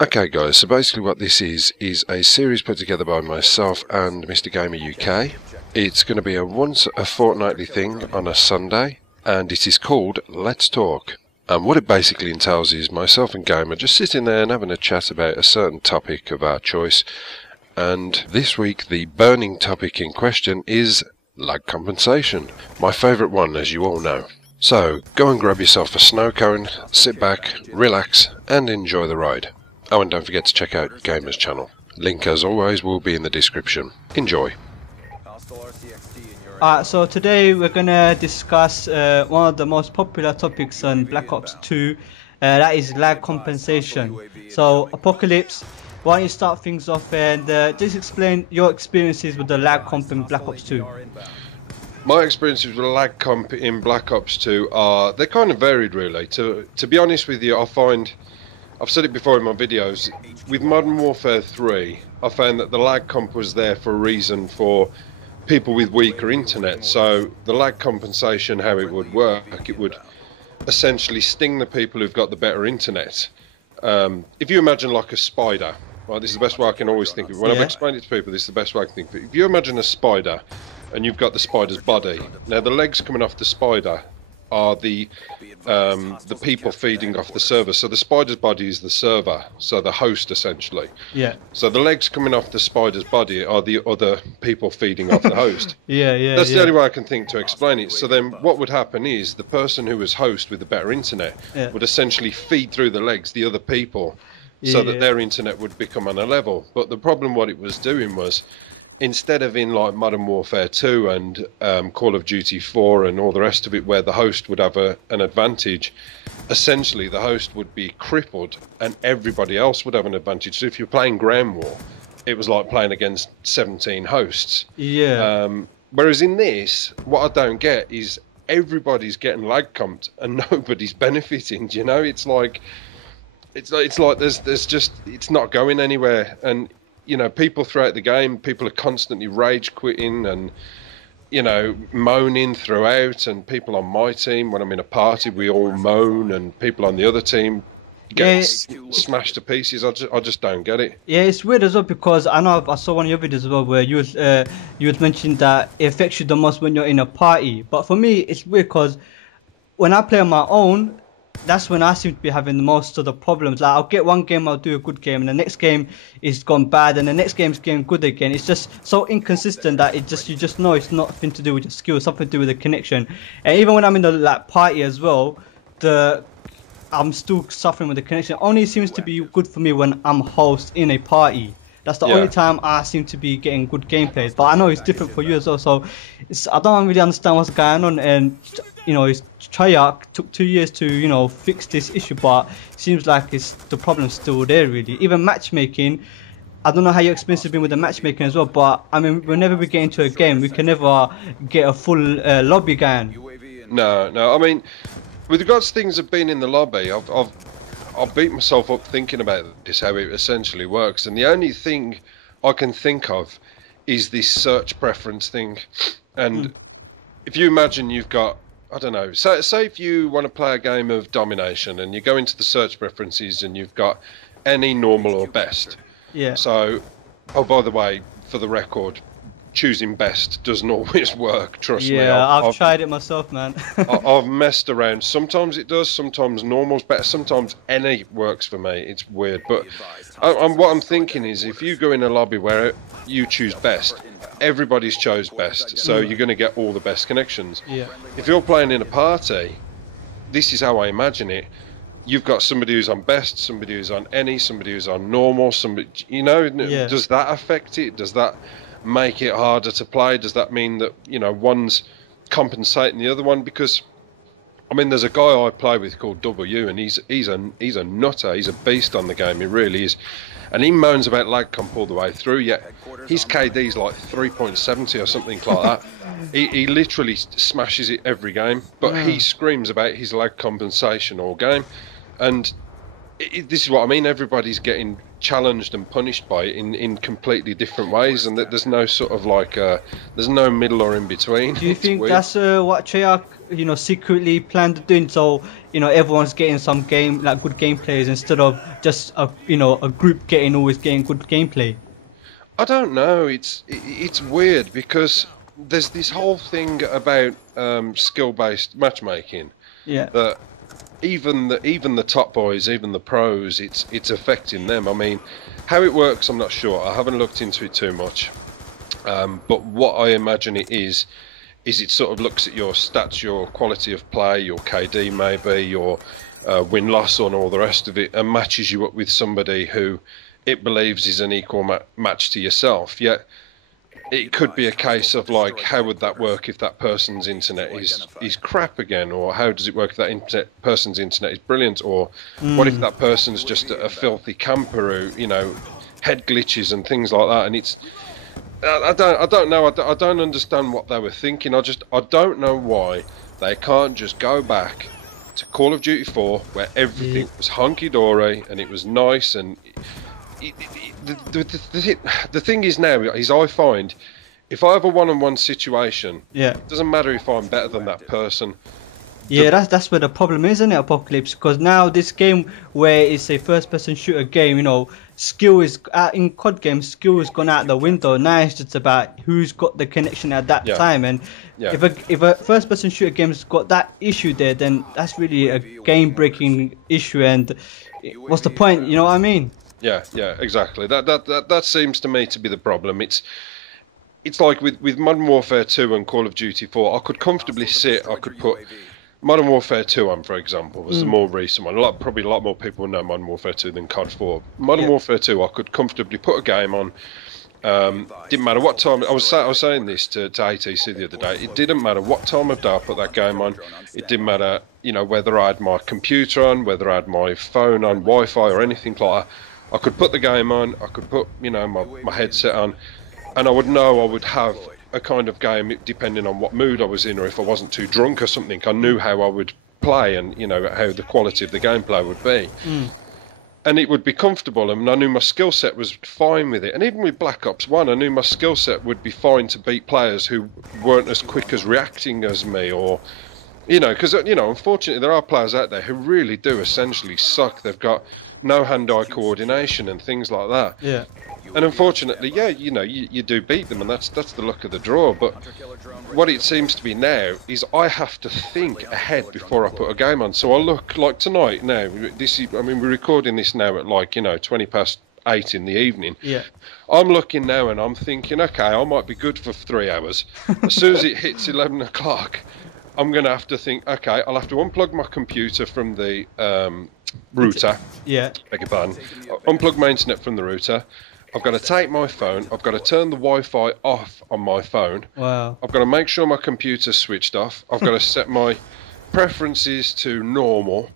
Okay guys, so basically what this is a series put together by myself and Mr. Gamer UK. It's going to be a fortnightly thing on a Sunday, and it is called Let's Talk. And what it basically entails is myself and Gamer just sitting there and having a chat about a certain topic of our choice. And this week the burning topic in question is lag compensation. My favourite one, as you all know. So go and grab yourself a snow cone, sit back, relax and enjoy the ride. Oh, and don't forget to check out Gamer's channel. Link, as always, will be in the description. Enjoy. So today we're gonna discuss one of the most popular topics on Black Ops 2. That is lag compensation. So Apocalypse, why don't you start things off and just explain your experiences with the lag comp in Black Ops 2? My experiences with lag comp in Black Ops 2 they're kind of varied, really. To be honest with you, I've said it before in my videos, with Modern Warfare 3, I found that the lag comp was there for a reason for people with weaker internet. So the lag compensation, how it would work, it would essentially sting the people who've got the better internet. If you imagine like a spider, right, this is the best way I can always think of it. When I've explained it to people, this is the best way I can think of it. If you imagine a spider and you've got the spider's body, now the legs coming off the spider are the people feeding off the server. So the spider's body is the server, so the host essentially. Yeah. So the legs coming off the spider's body are the other people feeding off the host. Yeah. That's the only way I can think to explain it. So then what would happen is the person who was host with the better internet would essentially feed through the legs the other people so that their internet would become on a level. But the problem what it was doing was, instead of in like Modern Warfare 2 and Call of Duty 4 and all the rest of it, where the host would have an advantage, essentially the host would be crippled and everybody else would have an advantage. So if you're playing ground war, it was like playing against 17 hosts. Yeah. Whereas in this, what I don't get is everybody's getting lag comped and nobody's benefiting. You know, it's like there's just, it's not going anywhere. And you know, people throughout the game, people are constantly rage quitting and, you know, moaning throughout. And people on my team, when I'm in a party, we all moan, and people on the other team get smashed to pieces. I just don't get it. Yeah, it's weird as well, because I know I saw one of your videos as well where you was mentioned that it affects you the most when you're in a party. But for me, it's weird because when I play on my own, that's when I seem to be having the most of the problems. Like, I'll get one game, I'll do a good game, and the next game is gone bad, and the next game's getting good again. It's just so inconsistent that you just know it's nothing to do with your skill, something to do with the connection. And even when I'm in the party as well, I'm still suffering with the connection. It only seems to be good for me when I'm host in a party. That's the only time I seem to be getting good gameplay. But I know it's different for you as well. So I don't really understand what's going on. And you know, Treyarch took 2 years to, you know, fix this issue, but it seems like the problem's still there really. Even matchmaking, I don't know how your experience has been with the matchmaking as well, but I mean, whenever we get into a game, we can never get a full lobby going. No. I mean, with regards to things that have been in the lobby, I've beat myself up thinking about this, how it essentially works, and the only thing I can think of is this search preference thing. And if you imagine you've got, I don't know, say if you want to play a game of domination and you go into the search preferences and you've got any, normal or best. Yeah. So, oh, by the way, for the record, choosing best doesn't always work, trust me. Yeah, I've tried it myself, man. I've messed around. Sometimes it does, sometimes normal's better, sometimes any works for me. It's weird. But what I'm thinking is, if you go in a lobby where you choose best, everybody's chose best, so you're going to get all the best connections. Yeah. If you're playing in a party, this is how I imagine it. You've got somebody who's on best, somebody who's on any, somebody who's on normal, somebody, you know, does that affect it? Does that make it harder to play? Does that mean that, you know, one's compensating the other one? Because I mean, there's a guy I play with called W, and he's a nutter. He's a beast on the game. He really is, and he moans about lag comp all the way through. Yet his KD's like 3.70 or something like that. He literally smashes it every game, but he screams about his lag compensation all game. And this is what I mean. Everybody's getting challenged and punished by it in completely different ways, and that there's no sort of like there's no middle or in between. Do you It's think weird. that's what Treyarch, secretly planned on doing? So, everyone's getting some good gameplays instead of just a group always getting good gameplay. I don't know. It's weird because there's this whole thing about skill-based matchmaking. Yeah. That even the top boys, even the pros, it's affecting them. I mean, how it works, I'm not sure. I haven't looked into it too much. But what I imagine it is it sort of looks at your stats, your quality of play, your KD maybe, your win-loss and all the rest of it, and matches you up with somebody who it believes is an equal match to yourself. Yet it could be a case of like, how would that work if that person's internet is crap again, or how does it work if that person's internet is brilliant, or what if that person's just a filthy camper who, head glitches and things like that. And it's I don't know. I don't understand what they were thinking. I don't know why they can't just go back to Call of Duty 4 where everything was hunky-dory and it was nice. And the thing is now is I find if I have a one-on-one situation, it doesn't matter if I'm better than that person. Yeah, that's where the problem is, isn't it, Apocalypse? Because now this game where it's a first-person shooter game, skill is in COD games, skill has gone out the window. Now it's just about who's got the connection at that time. And if a first-person shooter game's got that issue there, then that's really a game-breaking issue. And what's the point? You know what I mean? Yeah, exactly. That seems to me to be the problem. It's like with Modern Warfare 2 and Call of Duty 4, I could comfortably I could put Modern Warfare 2 on, for example, was the more recent one. Probably a lot more people know Modern Warfare 2 than COD 4. Modern Warfare 2, I could comfortably put a game on. Didn't matter what time. I was saying this to ATC the other day. It didn't matter what time of day I put that game on. It didn't matter, whether I had my computer on, whether I had my phone on, Wi-Fi or anything like that. I could put the game on. I could put, my headset on, and I would know I would have a kind of game depending on what mood I was in, or if I wasn't too drunk or something. I knew how I would play and how the quality of the gameplay would be, and it would be comfortable, and I knew my skill set was fine with it. And even with Black Ops 1, I knew my skill set would be fine to beat players who weren't as quick as reacting as me, or because unfortunately there are players out there who really do essentially suck. They've got no hand-eye coordination and things like that. Yeah. And unfortunately, you do beat them, and that's the luck of the draw. But what it seems to be now is I have to think ahead before I put a game on. So I look like tonight now. We're recording this now at 8:20 in the evening. Yeah. I'm looking now and I'm thinking, okay, I might be good for 3 hours. As soon as it hits 11 o'clock, I'm going to have to think, okay, I'll have to unplug my computer from the router. Yeah. Beg your pardon. Unplug my internet from the router. I've got to take my phone. I've got to turn the Wi-Fi off on my phone. Wow. I've got to make sure my computer's switched off. I've got to set my preferences to normal.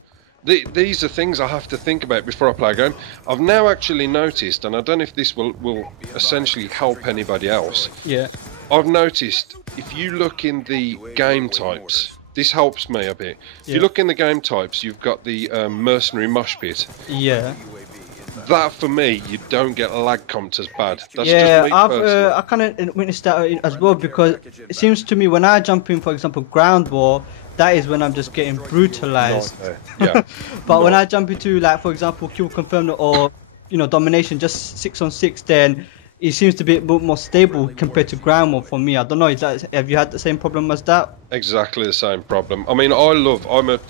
These are things I have to think about before I play a game. I've now actually noticed, and I don't know if this will essentially help anybody else. Yeah. I've noticed if you look in the game types, this helps me a bit. If you look in the game types, you've got the mercenary mosh pit. Yeah. That for me, you don't get lag comps as bad. That's Yeah, just me personally. I kind of witnessed that as well, because it seems to me when I jump in, for example, ground war, that is when I'm just getting brutalized. Yeah. But when I jump into, like, for example, kill confirmed or domination, just 6-on-6, then it seems to be a bit more stable compared to ground war for me. I don't know. Have you had the same problem as that? Exactly the same problem. I mean, I'm a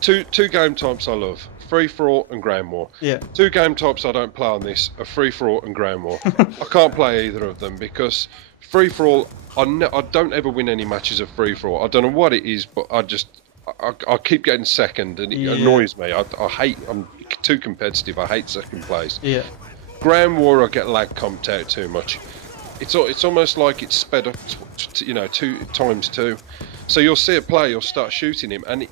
two game types I love: free for all and ground war. Yeah. 2 game types I don't play on this are free for all and ground war. I can't play either of them because free for all, I don't ever win any matches of free for all. I don't know what it is, but I keep getting second, and it annoys me. I'm too competitive. I hate second place. Yeah. Ground war, I get lag comped out too much. It's almost like it's sped up, 2 x 2. So you'll see a player, you'll start shooting him, and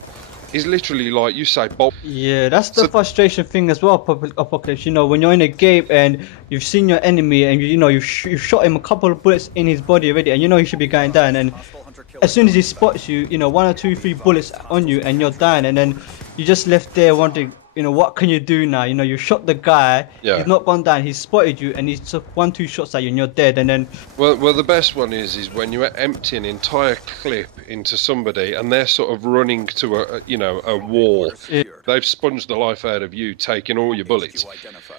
he's literally like you say, bolt. Yeah, that's the frustration thing as well, Apocalypse. When you're in a game and you've seen your enemy and you've shot him a couple of bullets in his body already, and he should be going down, and as soon as he spots you, 1 or 2, 3 bullets on you, and you're down, and then you're just left there wondering, what can you do now? You shot the guy, Yeah. he's not gone down, he's spotted you, and he's took 1-2 shots at you, and you're dead. And then Well, the best one is when you empty an entire clip into somebody, and they're sort of running to a wall. Yeah. They've sponged the life out of you, taking all your bullets.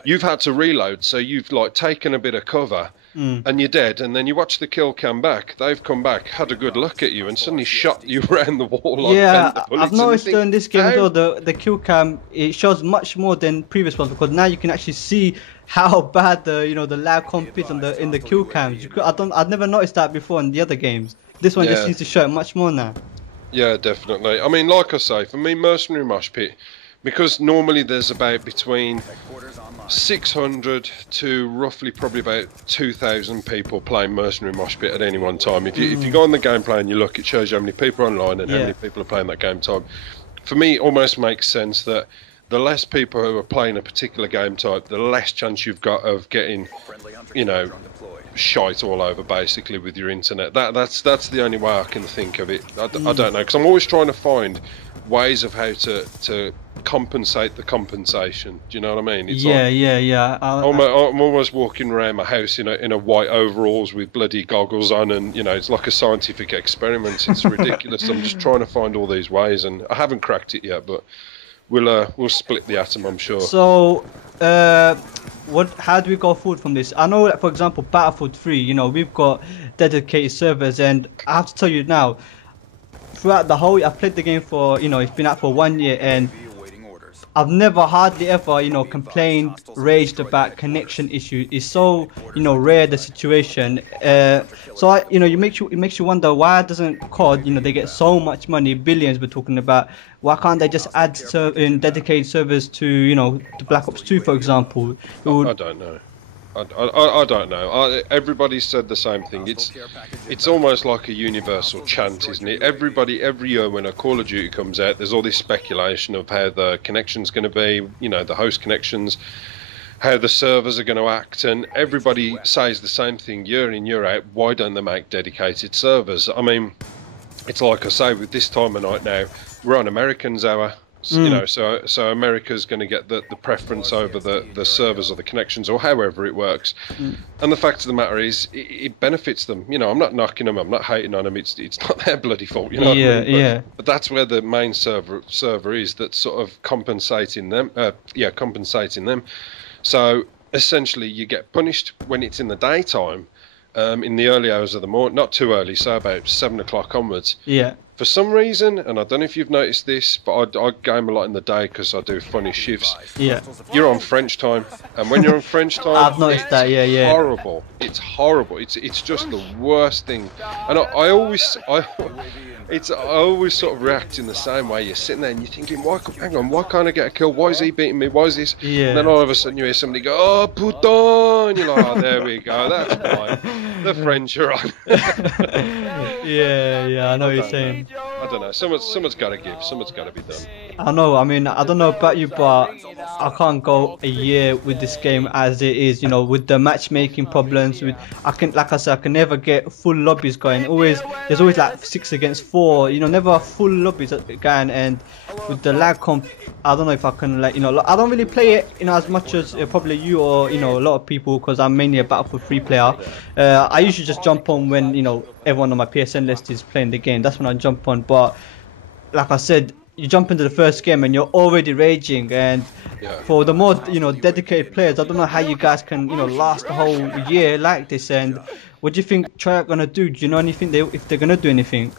You've had to reload, so you've like taken a bit of cover, and you're dead. And then you watch the kill cam back. They've come back, had a good look at you, and suddenly shot you around the wall. Like yeah, 10 bullets, I've noticed and you in this think, game "How?" though the kill cam, it shows much more than previous ones, because now you can actually see how bad the lag comp is in the kill cams. I'd never noticed that before in the other games. This one just Yeah. seems to show it much more now. Yeah, definitely. I mean, like I say, for me, Mercenary Mosh Pit, because normally there's about between 600 to roughly probably about 2,000 people playing Mercenary Mosh Pit at any one time. If you go on the gameplay and you look, it shows you how many people are online and how many people are playing that game type. For me, it almost makes sense that the less people who are playing a particular game type, the less chance you've got of getting, shite all over basically with your internet. That's the only way I can think of it. I don't know, because I'm always trying to find ways of how to compensate the compensation. Do you know what I mean? It's Yeah. I'm almost walking around my house in a white overalls with bloody goggles on, and it's like a scientific experiment. It's ridiculous. I'm just trying to find all these ways, and I haven't cracked it yet, but we'll split the atom, I'm sure. So, how do we go forward from this? I know that, for example, Battlefield 3, we've got dedicated servers, and I have to tell you now, throughout the whole, I've played the game for, it's been out for 1 year, and I've never hardly ever, complained, raged about connection issues. It's so, rare, the situation. So it makes you wonder, why doesn't COD, they get so much money, billions we're talking about, why can't they just add in dedicated servers to, to Black Ops 2, for example? I don't know. I don't know. Everybody said the same thing. It's almost like a universal chant, isn't it? Every year when a Call of Duty comes out, there's all this speculation of how the connection's going to be, the host connections, how the servers are going to act, and everybody says the same thing year in, year out. Why don't they make dedicated servers? I mean, it's like I say, with this time of night now, we're on Americans' hour. So America's going to get the preference over the servers or the connections or however it works. And the fact of the matter is, it benefits them. I'm not knocking them, I'm not hating on them. It's not their bloody fault. What I mean? But that's where the main server is. That's sort of compensating them. Compensating them. So essentially, you get punished when it's in the daytime. In the early hours of the morning, not too early, so about 7 o'clock onwards. Yeah. For some reason, and I don't know if you've noticed this, but I game a lot in the day because I do funny shifts. Yeah. You're on French time, and when you're on French time, I've noticed that. Yeah. Horrible. It's horrible. It's just the worst thing. And I always sort of react in the same way. You're sitting there and you're thinking, hang on, why can't I get a kill? Why is he beating me? Why is this? Yeah. And then all of a sudden you hear somebody go, oh, putain! You're like, oh, there we go, that's fine. The French are on. Yeah, I know what you're saying. I don't know, someone's got to give, someone's got to be done. I know, I mean, I don't know about you, but I can't go a year with this game as it is, with the matchmaking problems. I can never get full lobbies going. There's always like 6 against 4, never full lobbies going, and with the lag comp, I don't know if I can, I don't really play it, as much as probably you or, a lot of people, because I'm mainly a Battlefield 3 player. I usually just jump on when, everyone on my PSN list is playing the game. That's when I jump on, but like I said, you jump into the first game and you're already raging, and for the more dedicated players, I don't know how you guys can last the whole year like this. And what do you think Treyarch gonna do? Do you know anything if they're gonna do anything?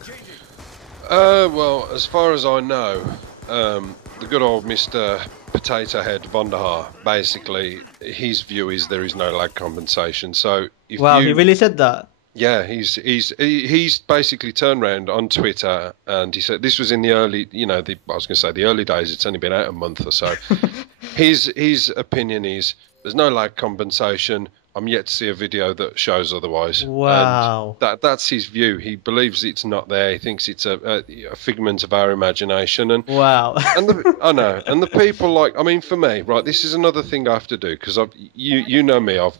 Well, as far as I know, the good old Mr. Potato Head Vonderhaar, basically his view is there is no lag compensation. So if he really said that? Yeah, he's basically turned around on Twitter and he said this was in the early, I was going to say the early days. It's only been out a month or so. His opinion is there's no lag compensation. I'm yet to see a video that shows otherwise. Wow. And that's his view. He believes it's not there. He thinks it's a figment of our imagination. And wow. I know. And the people for me, right, this is another thing I have to do because you know me. How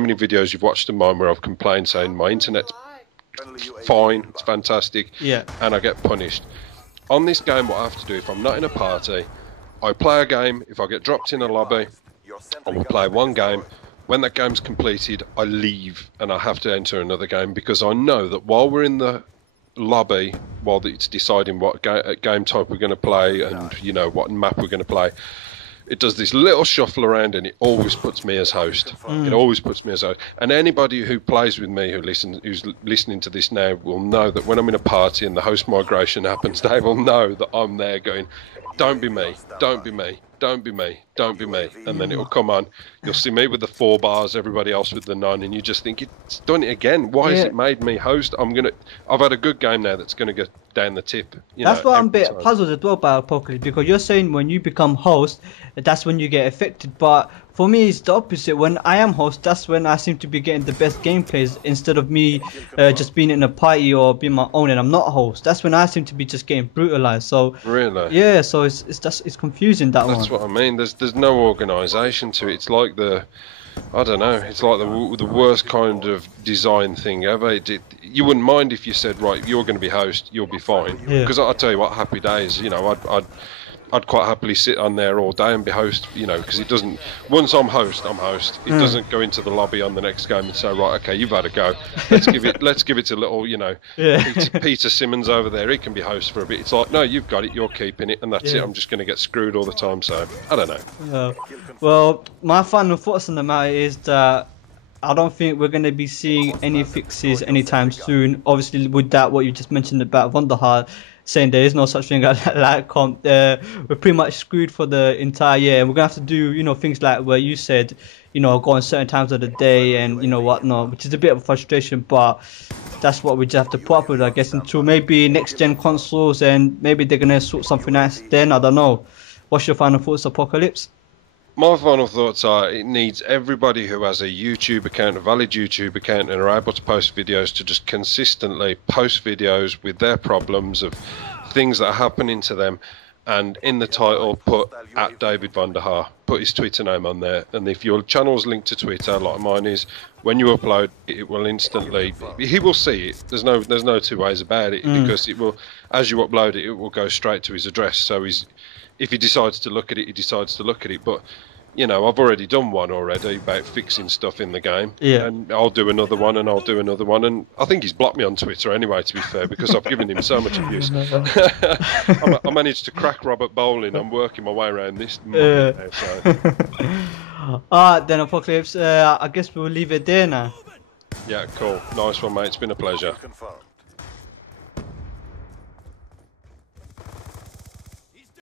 many videos you've watched of mine where I've complained saying my internet's fine, it's fantastic, yeah, and I get punished. On this game, what I have to do if I'm not in a party, I play a game. If I get dropped in a lobby, I will play one game. When that game's completed, I leave and I have to enter another game because I know that while we're in the lobby, while it's deciding what game type we're going to play and you know what map we're going to play, it does this little shuffle around and it always puts me as host. It always puts me as host. And anybody who plays with me who's listening to this now will know that when I'm in a party and the host migration happens, they will know that I'm there going, don't be me, don't be me, don't be me, don't be me. And then it'll come on. You'll see me with the 4 bars, everybody else with the none, and you just think, it's done it again. Why has it made me host? I've had a good game now that's gonna go down the tip. That's why I'm a bit puzzled as well about Apocalypse, because you're saying when you become host, that's when you get affected. But for me, it's the opposite. When I am host, that's when I seem to be getting the best gameplays instead of me just being in a party or being my own and I'm not host. That's when I seem to be just getting brutalized. So really, yeah. So it's confusing That's what I mean. There's no organisation to it. It's like I don't know. It's like the worst kind of design thing ever. You wouldn't mind if you said, right, you're going to be host, you'll be fine. Because I'll tell you what, happy days. You know, I'd quite happily sit on there all day and be host. You know, because it doesn't. Once I'm host, I'm host. It doesn't go into the lobby on the next game and say, right, okay, you've had a go. Let's give it to little, you know, Peter Simmons over there. He can be host for a bit. It's like, no, you've got it. You're keeping it, and that's it. I'm just going to get screwed all the time. So I don't know. Well, my final thoughts on the matter is that I don't think we're going to be seeing any fixes anytime soon. Obviously, with that, what you just mentioned about Wonderhard saying there is no such thing as like comp, we're pretty much screwed for the entire year. And we're going to have to do, you know, things like where you said, you know, go on certain times of the day and, you know, whatnot, which is a bit of a frustration, but that's what we just have to put up with, I guess, until maybe next-gen consoles, and maybe they're going to sort something out then. I don't know. What's your final thoughts, Apocalypse? My final thoughts are it needs everybody who has a YouTube account, a valid YouTube account, and are able to post videos to just consistently post videos with their problems of things that are happening to them, and in the title put at David Vonderhaar, put his Twitter name on there, and if your channel's linked to Twitter, like mine is, when you upload it will instantly, he will see it. There's no two ways about it, because it will, as you upload it, it will go straight to his address. So if he decides to look at it, he decides to look at it. But you know, I've already done one already about fixing stuff in the game, and I'll do another one, and I'll do another one, and I think he's blocked me on Twitter anyway, to be fair, because I've given him so much abuse. I managed to crack Robert Bowling. I'm working my way around this. Now, so. Alright then, Apocalypse, I guess we'll leave it there now. Yeah, cool. Nice one, mate. It's been a pleasure.